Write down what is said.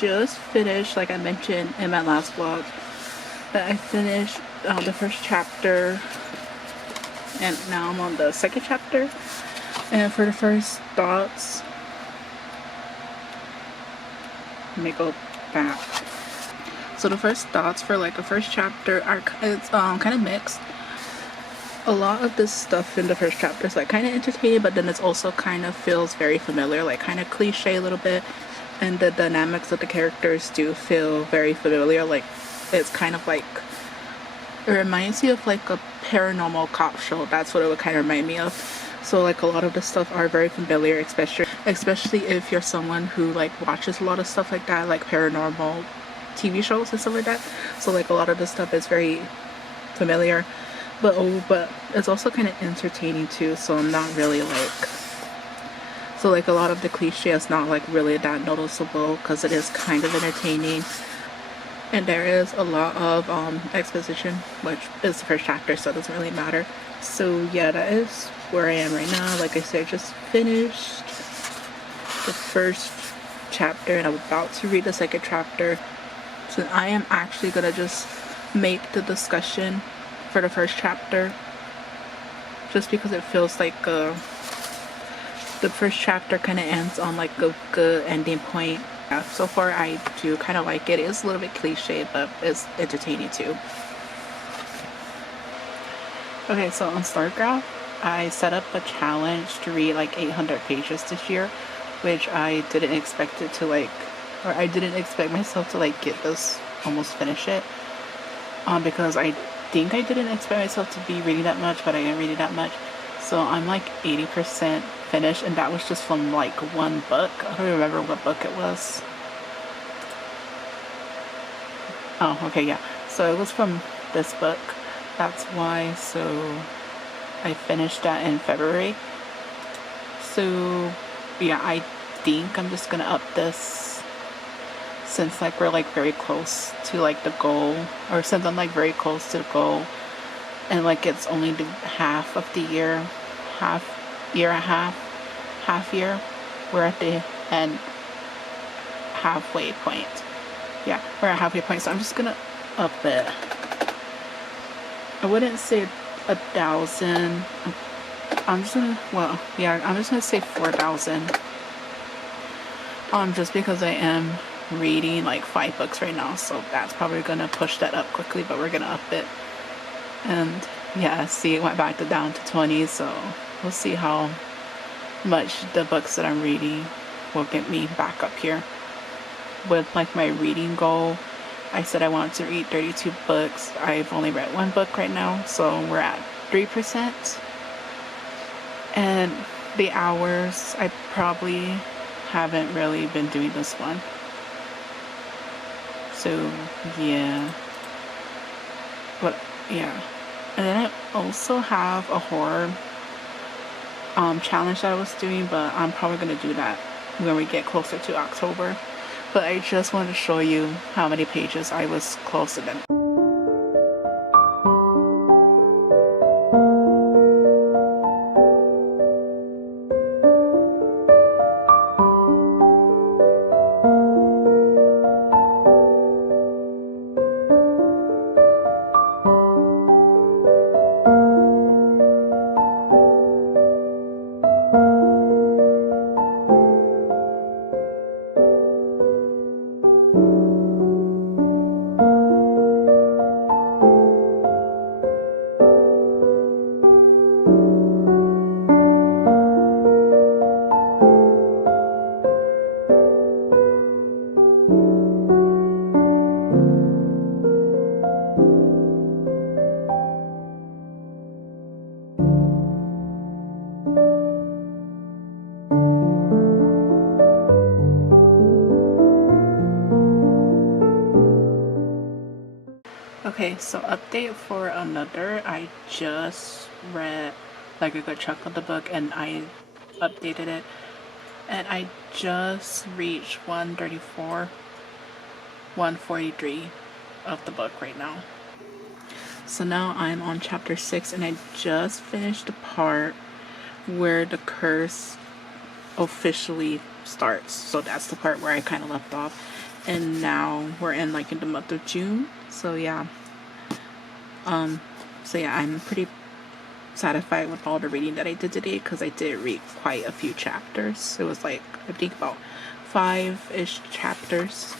just finished, like I mentioned in my last vlog, that I finished the first chapter, and now I'm on the second chapter. And for the first thoughts, let me go back. So the first thoughts for like the first chapter are kind of mixed. A lot of this stuff in the first chapter is like kind of entertaining, but then it's also kind of feels very familiar, like kind of cliche a little bit, and the dynamics of the characters do feel very familiar. Like it's kind of like, it reminds me of like a paranormal cop show. That's what it would kind of remind me of. So like a lot of the stuff are very familiar, especially if you're someone who like watches a lot of stuff like that, like paranormal TV shows and stuff like that. So like a lot of the stuff is very familiar, but it's also kind of entertaining too. So I'm not really like, so like a lot of the cliche is not like really that noticeable because it is kind of entertaining. And there is a lot of exposition, which is the first chapter, so it doesn't really matter. So yeah, that is where I am right now. Like I said, I just finished the first chapter and I'm about to read the second chapter. So I am actually gonna just make the discussion for the first chapter, just because it feels like the first chapter kind of ends on like a good ending point. Yeah, so far I do kind of like it. It's a little bit cliche, but it's entertaining too. Okay, so on StarCraft, I set up a challenge to read like 800 pages this year, which I didn't expect it to like, or I didn't expect myself to like get this, almost finish it, because I think I didn't expect myself to be reading that much, but I am reading that much. So I'm like 80% finished, and that was just from like one book. I don't remember what book it was. Oh, okay, yeah. So it was from this book. That's why. So I finished that in February. So yeah, I think I'm just gonna up this, since like we're like very close to like the goal, or since I'm like very close to the goal, and like it's only the half of the year, half year, we're at the end, halfway point. Yeah, we're at halfway point, so I'm just gonna up it. I wouldn't say 1,000. I'm just gonna, well, yeah, I'm just gonna say 4,000. Just because I am reading like 5 books right now, so that's probably gonna push that up quickly, but we're gonna up it. And yeah, see, it went back down to 20, so we'll see how much the books that I'm reading will get me back up here. With like my reading goal, I said I wanted to read 32 books. I've only read 1 book right now, so we're at 3%. And the hours, I probably haven't really been doing this one. So yeah, but yeah. And then I also have a horror challenge that I was doing, but I'm probably gonna do that when we get closer to October. But I just wanted to show you how many pages I was closer than. Okay, so update for another. I just read like a good chunk of the book and I updated it. And I just reached 134, 143 of the book right now. So now I'm on chapter 6 and I just finished the part where the curse officially starts. So that's the part where I kind of left off. and now we're in like in the month of June. So yeah, I'm pretty satisfied with all the reading that I did today, because I did read quite a few chapters. It was like, I think about 5-ish chapters.